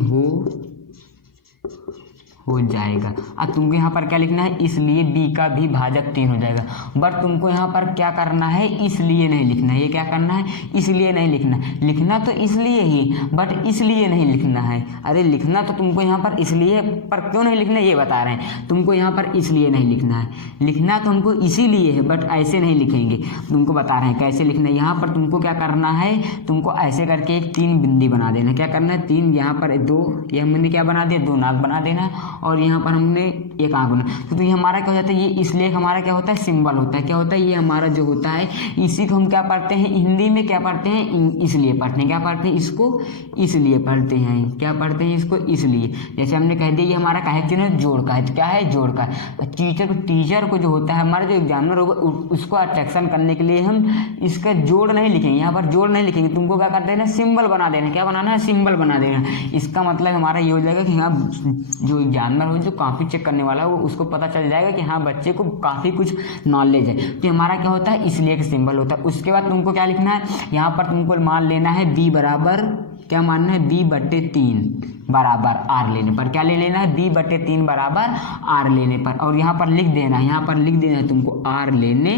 हो जाएगा। अब तुमको यहाँ पर क्या लिखना है, इसलिए B का भी भाजक 3 हो जाएगा। बट तुमको यहाँ पर क्या करना है, इसलिए नहीं लिखना है। ये क्या करना है, इसलिए नहीं लिखना, लिखना तो इसलिए ही, बट इसलिए नहीं लिखना है। अरे लिखना तो तुमको यहाँ पर इसलिए, पर क्यों नहीं लिखना ये बता रहे हैं। तुमको यहाँ पर इसलिए नहीं लिखना है, लिखना तो हमको इसीलिए है, बट ऐसे नहीं लिखेंगे। तुमको बता रहे हैं कैसे लिखना है। यहाँ पर तुमको क्या करना है, तुमको ऐसे करके एक 3 बिंदी बना देना। क्या करना है, 3 यहाँ पर 2, ये हमने क्या बना दिया, 2 नाक बना देना, और यहाँ पर हमने एक आँख बना। तो ये हमारा क्या हो जाता है, ये इसलिए हमारा क्या होता है, सिंबल होता है। क्या होता है, ये हमारा जो होता है, इसी को हम क्या पढ़ते हैं, हिंदी में क्या पढ़ते हैं, इसलिए पढ़ते हैं। क्या पढ़ते हैं, इसको इसलिए पढ़ते हैं। क्या पढ़ते हैं, इसको इसलिए। जैसे हमने कह दिया ये हमारा काहे चिन्ह, जोड़ का है। क्या है, जोड़ का। टीचर को जो होता है, हमारा जो एग्जामिनर होगा, उसको अट्रैक्शन करने के लिए हम इसका जोड़ नहीं लिखेंगे, यहाँ पर जोड़ नहीं लिखेंगे। तुमको क्या कर देना, सिंबल बना देना। क्या बनाना है, सिंबल बना देना। इसका मतलब हमारा ये हो जाएगा कि हाँ जो एग्जामिनर हो, जो कॉपी चेक करने वाला हो, उसको पता चल जाएगा कि हाँ बच्चे को काफ़ी कुछ नॉलेज है। तो हमारा क्या होता है, इसलिए का सिंबल होता है। उसके बाद तुमको क्या लिखना है, यहाँ पर तुमको मान लेना है B बराबर, क्या मानना है, B/3 बराबर R लेने पर। क्या ले लेना है, B/3 बराबर R लेने पर। और यहाँ पर लिख देना है, यहाँ पर लिख देना है तुमको R लेने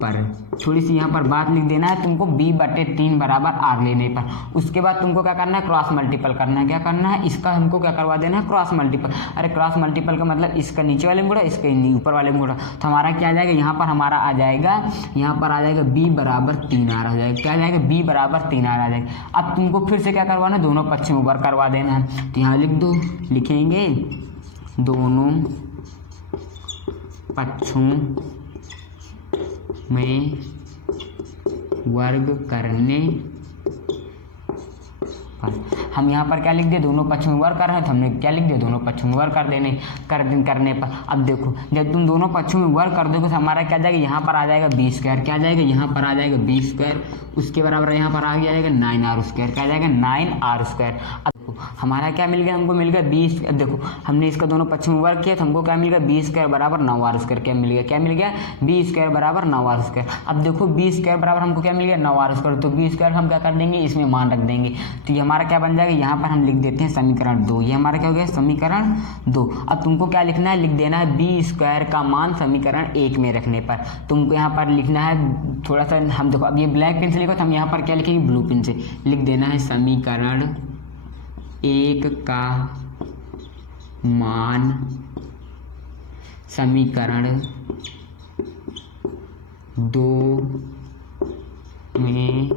पर। थोड़ी सी यहाँ पर बात लिख देना है तुमको, B/3 बराबर R लेने पर। उसके बाद तुमको क्या करना है, क्रॉस मल्टीपल करना है। क्या करना है, इसका हमको क्या करवा देना है, क्रॉस मल्टीपल। अरे क्रॉस मल्टीपल का मतलब इसका नीचे वाले में गुणा, इसके ऊपर वाले में गुणा। तो हमारा क्या आ जाएगा, यहाँ पर हमारा आ जाएगा, यहाँ पर आ जाएगा B बराबर 3R हो जाएगा। क्या आ जाएगा, B बराबर 3R आ जाएगा। अब तुमको फिर से क्या करवाना है, दोनों पक्षों में वर्क करवा देना है। तो यहाँ लिख दो, लिखेंगे दोनों पक्षों में वर्ग करने पर हम यहाँ पर क्या लिख दिए, दोनों पक्षों में वर्ग कर रहे हैं, तो हमने क्या लिख दिया, दोनों पक्षों में वर्ग करने पर अब देखो जब तुम दोनों पक्षों में वर्ग कर दोगे तो हमारा क्या जाएगा, यहाँ पर आ जाएगा बी स्क्वायर, क्या जाएगा यहाँ पर आ जाएगा बी स्क्वायर, उसके बराबर यहाँ पर आ जाएगा 9r स्क्वायर, क्या जाएगा 9r स्क्वायर। अब देखो हमारा क्या मिल गया, हमको मिल गया बी, देखो हमने इसका दोनों पक्षों में वर्ग किया तो हमको क्या मिल गया, बी स्क्वायर बराबर 9r स्क्वायर, क्या मिल गया बी स्क्वायर बराबर 9r स्क्वायर। अब देखो बी स्क्वायर बराबर हमको क्या मिल गया 9r स्क्वायर, तो बी स्क्वायर हम क्या कर देंगे, इसमें मान रख देंगे, तो ये हमारा क्या बन जाएगा, यहाँ पर हम लिख देते हैं समीकरण 2, ये हमारा क्या हो गया समीकरण 2। अब तुमको क्या लिखना है, लिख देना है बी स्क्वायर का मान समीकरण 1 में रखने पर तुमको यहाँ पर लिखना है थोड़ा सा, हम देखो अब ये ब्लैक पेन से लिखो तो हम यहाँ पर क्या लिखेंगे, ब्लू पेन से लिख देना है समीकरण 1 का मान समीकरण 2 में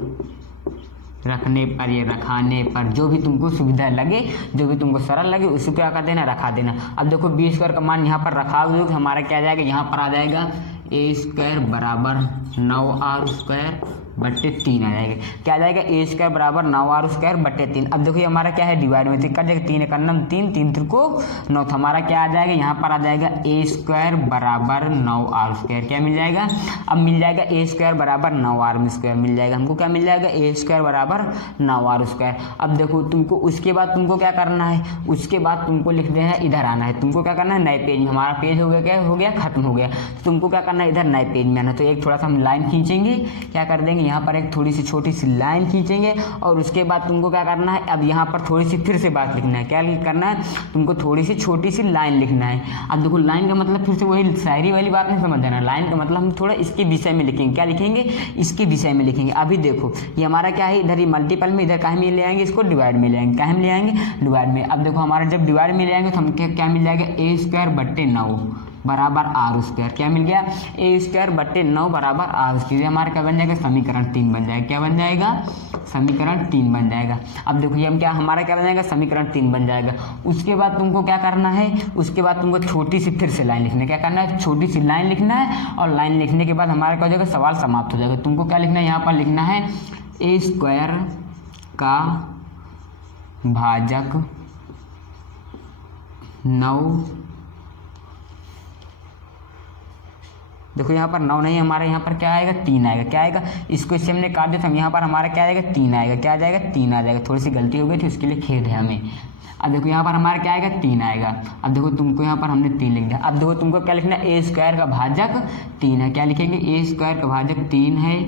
रखने पर, ये रखाने पर जो भी तुमको सुविधा लगे, जो भी तुमको सरल लगे उसी को क्या कर देना, रखा देना। अब देखो बी स्क्वायर का मान यहाँ पर रखा दो, हमारा क्या जाएगा, यहाँ पर आ जाएगा ए स्क्वायर बराबर 9r स्क्वायर बट्टे 3 आ जाएगा, क्या आ जाएगा ए स्क्वायर बराबर 9r स्क्वायर बट्टे 3। अब देखो ये हमारा क्या है, डिवाइड में कर जाएगा, 3 का 3 3 त्रिको 9, तो हमारा क्या आ जाएगा, यहाँ पर आ जाएगा ए स्क्वायर बराबर 9r स्क्वायर, क्या मिल जाएगा, अब मिल जाएगा ए स्क्वायर बराबर 9r स्क्वायर मिल जाएगा, हमको क्या मिल जाएगा ए स्क्वायर बराबर 9r स्क्वायर। अब देखो तुमको उसके बाद तुमको क्या करना है, उसके बाद तुमको लिख देना है, इधर आना है, तुमको क्या करना है, नए पेज, हमारा पेज हो गया, क्या हो गया, खत्म हो गया, तो तुमको क्या करना है, इधर नए पेज में आना। तो एक थोड़ा सा हम लाइन खींचेंगे, क्या कर देंगे, यहाँ पर एक थोड़ी सी छोटी सी लाइन खींचेंगे और उसके बाद तुमको क्या करना है, अब यहाँ पर थोड़ी सी फिर से बात लिखना है, क्या करना है, तुमको थोड़ी सी छोटी सी लाइन लिखना है। अब देखो लाइन का मतलब फिर से वही शायरी वाली बात नहीं समझ जाना, लाइन का मतलब हम थोड़ा इसके विषय में लिखेंगे, क्या लिखेंगे, इसके विषय में लिखेंगे। अभी देखो ये हमारा क्या है, इधर ये मल्टीपल में, इधर कहीं में ले आएंगे, इसको डिवाइड में ले आएंगे, कहीं में ले आएंगे, डिवाइड में। अब देखो हमारा जब डिवाइड में ले आएंगे तो हम क्या मिल जाएगा, ए स्क्वायर बट्टे 9 बराबर आर स्क्वायर, क्या मिल गया, ए स्क्वायर बट्टे 9 बराबर आर स्क्वायर, हमारा क्या बन जाएगा, समीकरण 3 बन जाएगा, क्या बन जाएगा, समीकरण 3 बन जाएगा। अब देखो ये हम क्या, हमारा क्या बन जाएगा, समीकरण 3 बन जाएगा। उसके बाद तुमको क्या करना है, उसके बाद तुमको छोटी सी फिर से लाइन लिखना है, क्या करना है, छोटी सी लाइन लिखना है, और लाइन लिखने के बाद हमारा क्या हो जाएगा, सवाल समाप्त हो जाएगा। तुमको क्या लिखना है, यहाँ पर लिखना है ए स्क्वायर का भाजक 9, देखो यहाँ पर 9 नहीं, हमारा यहाँ पर क्या आएगा, 3 आएगा, क्या आएगा, इसको इससे हमने काट दिया तो हम यहाँ पर हमारा क्या आएगा, 3 आएगा, क्या आ जाएगा, 3 आ जाएगा, थोड़ी सी गलती हो गई थी उसके लिए खेद है हमें। अब देखो यहाँ पर हमारा क्या आएगा, 3 आएगा। अब देखो तुमको यहाँ पर हमने 3 लिख दिया। अब देखो तुमको क्या लिखना है, ए स्क्वायर का भाजक 3 है, क्या लिखेंगे, ए स्क्वायर का भाजक 3 है।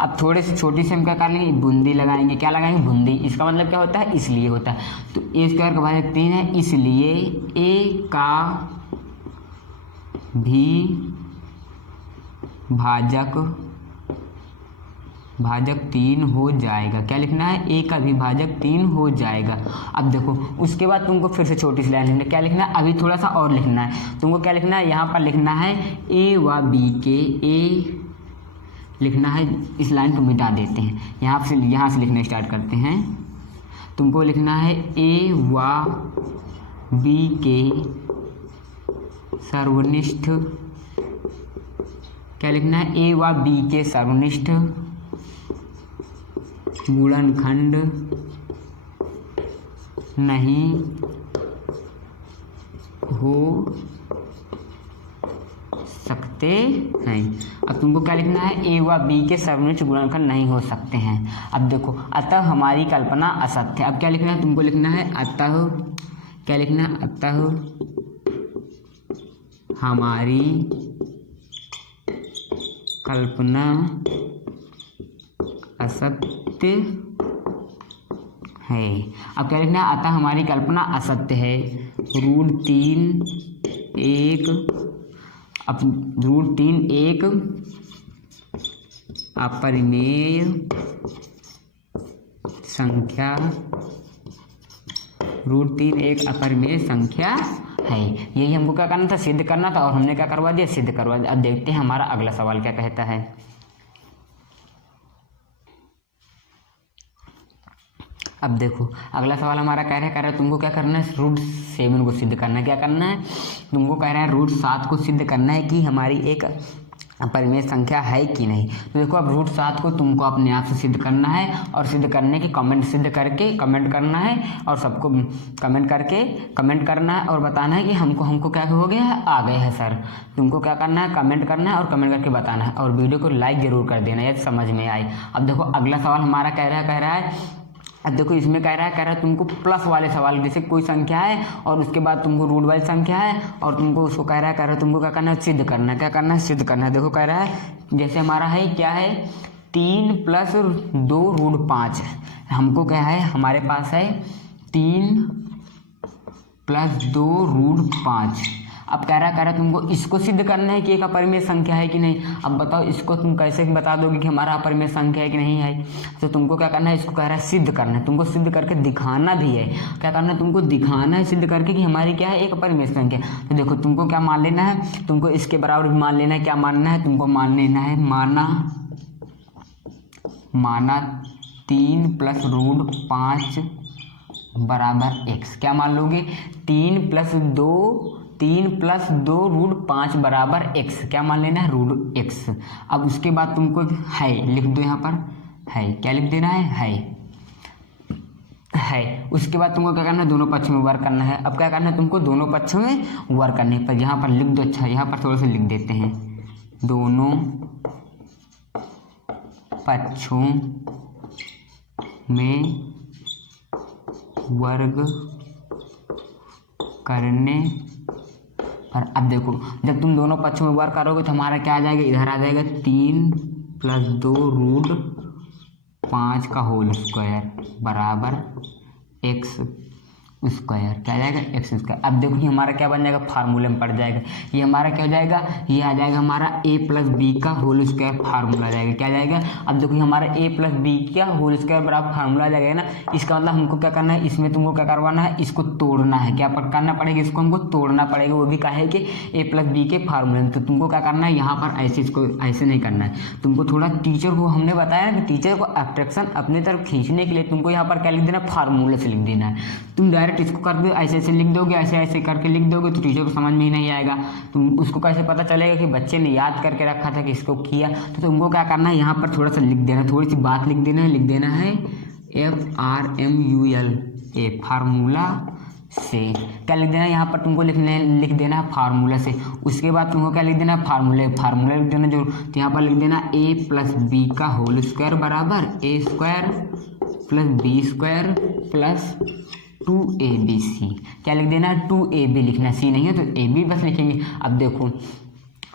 अब थोड़े से छोटी से हम क्या कर लेंगे, बूंदी लगाएंगे, क्या लगाएंगे, बूंदी, इसका मतलब क्या होता है, इसलिए होता है। तो ए स्क्वायर का भाजक 3 है, इसलिए ए का भी भाजक 3 हो जाएगा, क्या लिखना है, ए का भी भाजक 3 हो जाएगा। अब देखो उसके बाद तुमको फिर से छोटी सी लाइन लिखना है, क्या लिखना है, अभी थोड़ा सा और लिखना है, तुमको क्या लिखना है, यहाँ पर लिखना है ए व बी के, ए लिखना है, इस लाइन को मिटा देते हैं, यहाँ से लिखना स्टार्ट करते हैं। तुमको लिखना है ए व बी के सर्वनिष्ठ, क्या लिखना है, ए व बी के सर्वनिष्ठ गुणनखंड नहीं हो सकते हैं। अब तुमको क्या लिखना है, ए व बी के सर्वनिष्ठ गुणनखंड नहीं हो सकते हैं। अब देखो अतः हमारी कल्पना असत्य, अब क्या लिखना है, तुमको लिखना है अतः, क्या लिखना है, अतः हमारी कल्पना असत्य है। अब क्या लिखना है, अतः हमारी कल्पना असत्य है। √3 एक, अब √3 एक अपरिमेय संख्या, √3 एक अपरिमेय संख्या है। यही हमको क्या करना था, सिद्ध करना था, और हमने क्या करवा दिया, सिद्ध करवा दिया। अब देखते हैं हमारा अगला सवाल क्या कहता है। अब देखो अगला सवाल हमारा कह रहा है तुमको क्या करना है, √7 को सिद्ध करना है। क्या करना है, तुमको कह रहा है √7 को सिद्ध करना है कि हमारी एक परिमेय संख्या है कि नहीं। तो देखो अब रूट 7 को तुमको अपने आप से सिद्ध करना है और सिद्ध करने के सिद्ध करके कमेंट करना है और सबको कमेंट करना है और बताना है कि हमको क्या हो गया है, आ गया है सर। तुमको क्या करना है, कमेंट करना है और कमेंट करके बताना है और वीडियो को लाइक ज़रूर कर देना यदि समझ में आए। अब देखो अगला सवाल हमारा कह रहा है अब देखो इसमें कह रहा है तुमको प्लस वाले सवाल, जैसे कोई संख्या है और उसके बाद तुमको रूट वाली संख्या है और तुमको उसको कह रहा है तुमको क्या करना है, सिद्ध करना है। क्या करना है, सिद्ध करना है। देखो कह रहा है जैसे हमारा है क्या है 3 + 2 रूट 5। हमको क्या है, हमारे पास है 3 + 2 रूट 5। अब कह रहा तुमको इसको सिद्ध करना है कि एक अपरिमेय संख्या है कि नहीं। अब बताओ इसको तुम कैसे बता दोगे कि हमारा अपरिमेय संख्या है कि नहीं है। तो तुमको क्या करना है, इसको कह रहा है सिद्ध करना है। तुमको सिद्ध करके दिखाना भी है। क्या करना है, तुमको दिखाना है सिद्ध करके कि हमारी क्या है, एक अपरिमेय संख्या। तो देखो तुमको क्या मान लेना है, तुमको इसके बराबर भी मान लेना है। क्या मानना है, तुमको मान लेना है माना 3 + रूट 5 बराबर x। क्या मान लोगे, 3 + 2 रूट 5 बराबर x। क्या मान लेना है, रूट x। अब उसके बाद तुमको है लिख दो, यहाँ पर है क्या लिख देना है। उसके बाद तुमको क्या करना है, दोनों पक्षों में वर्क करना है। अब क्या करना है, तुमको दोनों पक्षों में वर्क करने पर यहाँ पर लिख दो। अच्छा यहाँ पर थोड़ा सा लिख देते हैं, दोनों पक्षों में वर्ग करने पर। अब देखो जब तुम दोनों पक्षों में वर्क करोगे तो हमारा क्या आ जाएगा, इधर आ जाएगा 3 + 2 रूट 5 का होल स्क्वायर बराबर x स्क्वायर। क्या आ जाएगा, x स्क्वायर। अब देखो ये हमारा क्या बन जाएगा, फार्मूले में पड़ जाएगा। ये हमारा क्या हो जाएगा, ये आ जाएगा हमारा a + b का होल स्क्वायर फार्मूला आ जाएगा। क्या आ जाएगा, अब देखो ये हमारा a + b का होल स्क्वायर बराबर फार्मूला आ जाएगा ना। इसका मतलब हमको क्या करना है, इसमें तुमको क्या करवाना है, इसको तोड़ना है। क्या करना पड़ेगा, इसको हमको तोड़ना पड़ेगा। वो भी क्या है कि a + b के फार्मूले में। तो तुमको क्या करना है, यहाँ पर ऐसे इसको ऐसे नहीं करना है। तुमको थोड़ा टीचर को हमने बताया कि टीचर को अट्रैक्शन अपनी तरफ खींचने के लिए तुमको यहाँ पर क्या लिख देना, फार्मूले से लिख देना है। तुम डायरेक्ट इसको करके ऐसे ऐसे लिख दोगे, ऐसे ऐसे करके लिख दोगे तो टीचर को समझ में ही नहीं आएगा। तुम उसको कैसे पता चलेगा कि बच्चे ने याद करके रखा था कि इसको किया। तो तुमको क्या करना है, यहाँ पर थोड़ा सा लिख देना, थोड़ी सी बात लिख देना है FRMULA फार्मूला से। क्या लिख देना है, यहाँ पर तुमको लिख देना है फार्मूला से। उसके बाद तुमको क्या लिख देना है, फार्मूला लिख देना जो। तो यहाँ पर लिख देना a + b का होल स्क्वायर बराबर a² + b² + 2abc। क्या लिख देना है, 2ab लिखना, c नहीं है तो ab बस लिखेंगे। अब देखो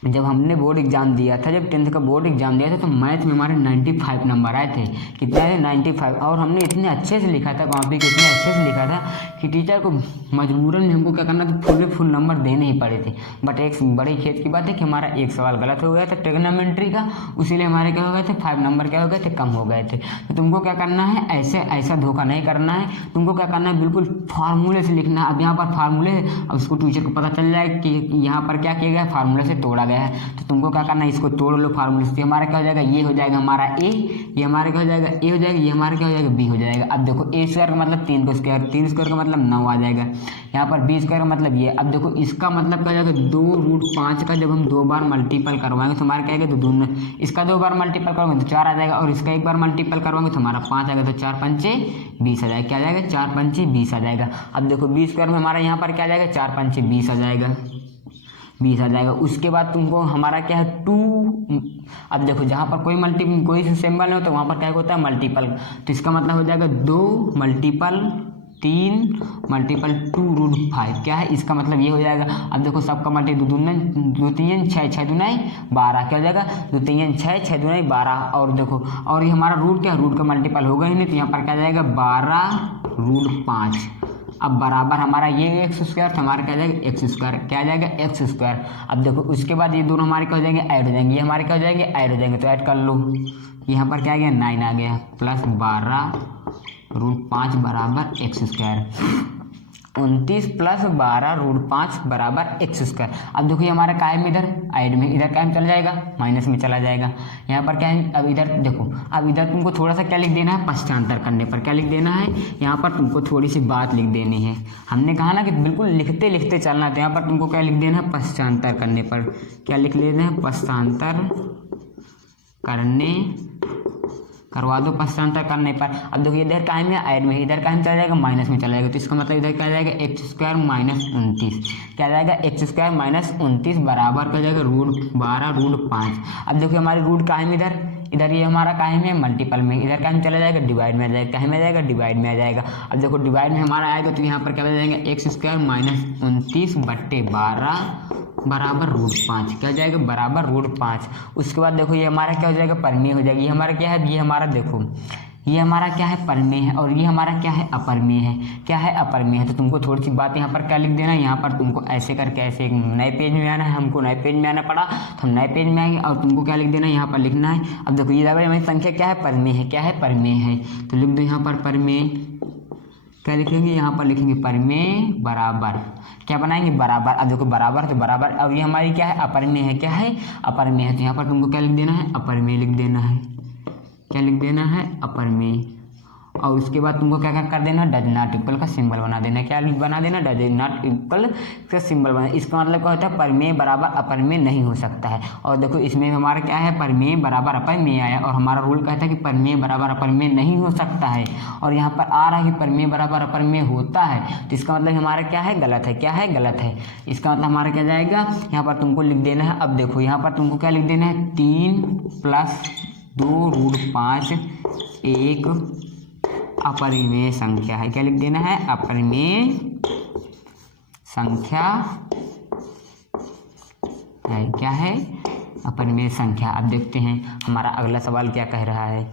जब हमने बोर्ड एग्जाम दिया था, जब 10th का बोर्ड एग्जाम दिया था तो मैथ में हमारे 95 नंबर आए थे। कितने आए, 95। और हमने इतने अच्छे से लिखा था, कॉपी को इतने अच्छे से लिखा था कि टीचर को मजबूरन हमको क्या करना था, फुल नंबर देने ही पड़े थे। बट एक बड़ी खेत की बात है कि हमारा एक सवाल गलत हो गया था ट्रिग्नोमेट्री का, उसीलिए हमारे क्या हो गए थे, 5 नंबर क्या हो गए थे, कम हो गए थे। तो तुमको क्या करना है, ऐसा धोखा नहीं करना है। तुमको क्या करना है, बिल्कुल फार्मूले से लिखना है। अब यहाँ पर फार्मूले, अब उसको टीचर को पता चल जाए कि यहाँ पर क्या किया गया, फार्मूले से तोड़ा गया है। तो तुमको क्या करना है, इसको तोड़ लो फार्मूले से। हमारा क्या हो जाएगा, ये हो जाएगा हमारा a, ये हमारा क्या हो जाएगा, a हो जाएगा, ये हमारा क्या हो जाएगा, b हो जाएगा। अब देखो a² का मतलब 3 का स्क्वायर, 3 स्क्वायर का मतलब 9 आ जाएगा। यहाँ पर b² का मतलब ये। अब देखो इसका मतलब क्या हो जाएगा, 2 रूट 5 का जब हम 2 बार मल्टीपल करवाएंगे तो हमारा क्या आएगा, तो दोनों इसका 2 बार मल्टीपल करोगे तो 4 आ जाएगा और इसका 1 बार मल्टीपल करवाएंगे तो हमारा 5 आएगा। तो 4 × 5 = 20 आ जाएगा। क्या आ जाएगा, 4 × 5 = 20 आ जाएगा। अब देखो b² में हमारा यहाँ पर क्या आ जाएगा, 4 × 5 = 20 आ जाएगा, 20 आ जाएगा। उसके बाद तुमको हमारा क्या है 2। अब देखो जहाँ पर कोई सिंबल नहीं होता वहाँ पर क्या होता है, मल्टीपल। तो इसका मतलब हो जाएगा 2 × 3 × 2 रूट 5। क्या है, इसका मतलब ये हो जाएगा। अब देखो सबका मल्टी 2 3 6 6 2 12। क्या हो जाएगा, 2 3 6 6 2 12। और देखो और ये हमारा रूट क्या है, रूट का मल्टीपल होगा ही नहीं, तो यहाँ पर क्या जाएगा 12 रूट 5। अब बराबर हमारा ये x² था, हमारा क्या जाएगा x²। क्या आ जाएगा, x²। अब देखो उसके बाद ये दोनों हमारे क्या हो जाएंगे, ऐड हो जाएंगे। ये हमारे क्या हो जाएंगे, ऐड हो जाएंगे। तो ऐड कर लो, यहाँ पर क्या आ गया, 9 आ गया, +12 रूट 5 बराबर x²। 29 प्लस 12 रूट 5 बराबर एक्स स्क्वायर। अब देखो ये हमारा क्या है, इधर आइड में, इधर क्या में चला जाएगा, माइनस में चला जाएगा। यहाँ पर क्या है, अब इधर देखो, अब इधर तुमको थोड़ा सा क्या लिख देना है, पश्चांतर करने पर क्या लिख देना है, यहाँ पर तुमको थोड़ी सी बात लिख देनी है। हमने कहा ना कि बिल्कुल लिखते लिखते चलना, तो यहाँ पर तुमको क्या लिख देना है, पश्चांतर करने पर क्या लिख लेना है, पश्चांतर करने, करवा दो पश्चांतर करने पर। अब देखो इधर का में ऐड में, इधर का चला जाएगा, माइनस में चला जाएगा, तो इसका मतलब इधर क्या जाएगा, एक्स स्क्वायर माइनस 29, क्या जाएगा, एक्स स्क्वायर माइनस 29 बराबर क्या जाएगा, रूट 12 रूट 5। अब देखो हमारे रूट का है इधर ये हमारा काहे में, मल्टीपल में, इधर का चला जाएगा, डिवाइड में आ जाएगा, काहे में आ जाएगा, डिवाइड में आ जाएगा। अब देखो डिवाइड में हमारा आएगा तो यहाँ पर क्या हो जाएगा, एक्स स्क्वायर माइनस 29 बट्टे 12 बराबर रूट 5, क्या हो जाएगा, बराबर रूट 5। उसके बाद देखो ये हमारा क्या हो जाएगा, परमेय हो जाएगा। ये हमारा क्या है, ये हमारा देखो, ये हमारा क्या है, परमेय है, और ये हमारा क्या है, अपरमेय है। क्या है, अपरमेय है। तो तुमको थोड़ी सी बात यहाँ पर क्या लिख देना है, यहाँ पर तुमको ऐसे करके ऐसे एक नए पेज में आना है, हमको नए पेज में आना पड़ा तो हम नए पेज में आएंगे, और तुमको क्या लिख देना है, यहाँ पर लिखना है। अब देखो ये हमारी संख्या क्या है, परमेय है, क्या है, परमेय है, तो लिख दो यहाँ पर परमेय, क्या लिखेंगे, यहाँ पर लिखेंगे परमेय बराबर, क्या बनाएंगे, बराबर। अब देखो बराबर तो बराबर, अब ये हमारी क्या है, अपरमेय है, क्या है, अपरमेय है, तो यहाँ पर तुमको क्या लिख देना है, अपरमेय लिख देना है, क्या लिख देना है, अपरमेय। और उसके बाद तुमको क्या कर देना, डज नॉट इक्वल का सिंबल बना देना, क्या बना देना, डज नॉट इक्वल का सिंबल बना। इसका मतलब क्या होता है, परमेय बराबर अपरमेय नहीं हो सकता है। और देखो इसमें हमारा क्या है, परमेय बराबर अपरमेय आया, और हमारा रूल कहता है कि परमेय बराबर अपरमेय नहीं हो सकता है, और यहाँ पर आ रहा है कि परमेय बराबर अपरमेय होता है, तो इसका मतलब हमारा क्या है, गलत है, क्या है, गलत है। इसका मतलब हमारा क्या जाएगा, यहाँ पर तुमको लिख देना है। अब देखो यहाँ पर तुमको क्या लिख देना है, 3 प्लस 2 रूट 5 एक अपरिमेय संख्या है, क्या लिख देना है, अपरिमेय संख्या है, क्या है, अपरिमेय संख्या। अब देखते हैं हमारा अगला सवाल क्या कह रहा है।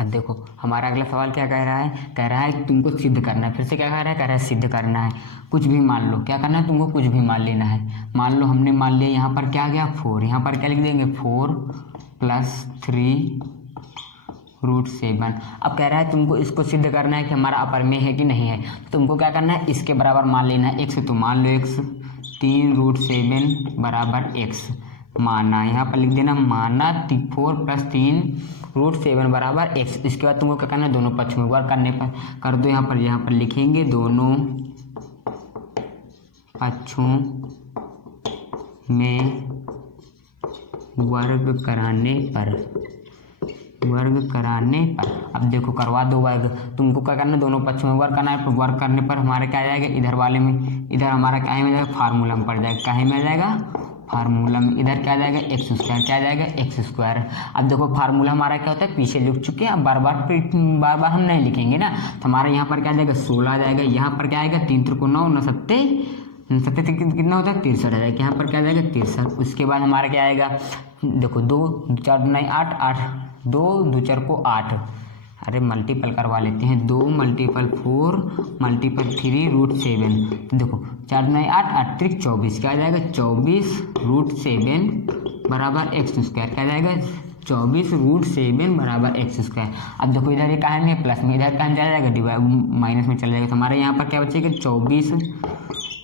अब देखो हमारा अगला सवाल क्या कह रहा है, कह रहा है तुमको सिद्ध करना है। फिर से क्या कह रहा है, कह रहा है सिद्ध करना है, कुछ भी मान लो, क्या करना है तुमको, कुछ भी मान लेना है। मान लो हमने मान लिया यहाँ पर क्या आ गया, 4, यहाँ पर क्या लिख देंगे, 4 प्लस 3 रूट 7। अब कह रहा है तुमको इसको सिद्ध करना है कि हमारा अपरमेय है कि नहीं है। तो तुमको क्या करना है, इसके बराबर मान लेना है x, तो मान लो x, 3 रूट 7 बराबर x माना, यहाँ पर लिख देना माना 4 प्लस 3 रूट 7 बराबर x। इसके बाद तुमको क्या करना है, दोनों पक्ष में वर्ग करने पर कर दो, यहाँ पर लिखेंगे दोनों पक्षों में वर्ग कराने पर, वर्ग कराने पर। अब देखो करवा दो वर्ग, तुमको क्या करना है, दोनों पक्षों में वर्ग करना है। वर्ग करने पर हमारा क्या आ जाएगा, इधर वाले में, इधर हमारा क्या में जाएगा, फार्मूला में पड़ जाएगा, क्या में आ जाएगा, फार्मूला में। इधर क्या आ जाएगा, एक्स स्क्वायर, क्या आ जाएगा, एक्स स्क्वायर। अब देखो फार्मूला हमारा क्या होता है, पीछे लिख चुके हैं, अब बार बार हम नहीं लिखेंगे ना, तो हमारा यहाँ पर क्या आ जाएगा, 16 आ जाएगा। यहाँ पर क्या आएगा, 3 त्रिको 9 9 सत्ते कितना होता है, 63 आ जाएगा। यहाँ पर क्या आ जाएगा, 63। उसके बाद हमारा क्या आएगा, देखो 2 4 9 8 8 2 2 4 को 8, अरे मल्टीपल करवा लेते हैं, 2 मल्टीपल 4 मल्टीपल 3 रूट 7। देखो 4 9 8 8 3 24, क्या आ जाएगा, 24 रूट 7 बराबर एक्स स्क्वायर, क्या आ जाएगा, 24 रूट 7 बराबर एक्स स्क्वायर। अब देखो इधर ये कहाँ है, प्लस में, इधर कहाँ चला जाएगा, डिवाइड माइनस में चला जाएगा, तो हमारे यहाँ पर क्या बचेगा, 24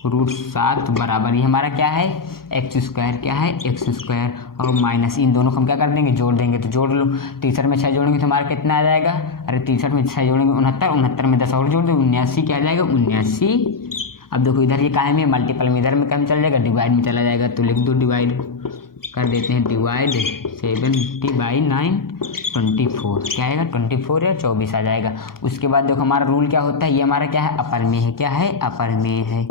रूट 7 बराबर ये हमारा क्या है, एक्स स्क्वायर, क्या है, एक्स स्क्वायर। और माइनस इन दोनों को हम क्या कर देंगे, जोड़ देंगे, तो जोड़ लो, 63 में 6 जोड़ेंगे तो हमारा कितना आ जाएगा, अरे 63 में 6 जोड़ेंगे 69, 69 में 10 और जोड़ दो 79, क्या आ जाएगा, 79। अब देखो इधर ये काहे में, मल्टीपल में, इधर में कम चला जाएगा, डिवाइड में चला जाएगा, तो लिख दो डिवाइड कर देते हैं, डिवाइड 70/9 24, क्या आएगा, 24 या 24 आ जाएगा। उसके बाद देखो हमारा रूल क्या होता है, ये हमारा क्या है, अपरमेय है, क्या है, अपरमेय है।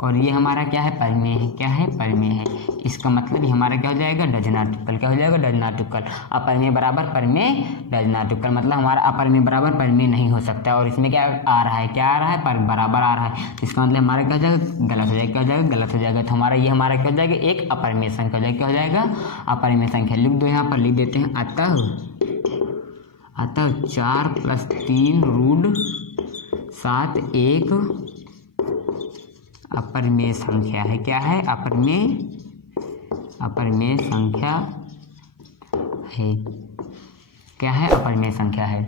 और ये हमारा क्या है, परमेय है, क्या है, परमेय है। इसका मतलब ये हमारा क्या हो जाएगा, डज नॉट इक्वल, क्या हो जाएगा, डज नॉट इक्वल। अपरमेय बराबर परमेय डज नॉट इक्वल, मतलब हमारा अपरमेय बराबर परमेय नहीं हो सकता। और इसमें क्या आ रहा है, क्या आ रहा है, पर बराबर आ रहा है, इसका मतलब हमारा क्या हो जाएगा, गलत हो जाएगा, क्या हो जाएगा, गलत हो जाएगा। तो हमारा ये हमारा क्या हो जाएगा, एक अपरमेय संख्या हो जाएगा, क्या हो जाएगा, अपरमेय संख्या। लिख दो, यहाँ पर लिख देते हैं, अतः 4 प्लस 3 रूट 7 एक अपरमेय संख्या है, क्या है, अपरमेय संख्या है, क्या है, अपरिमेय संख्या है।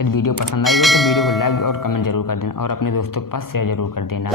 यदि वीडियो पसंद आई हो तो वीडियो को लाइक और कमेंट जरूर कर देना और अपने दोस्तों के पास शेयर जरूर कर देना।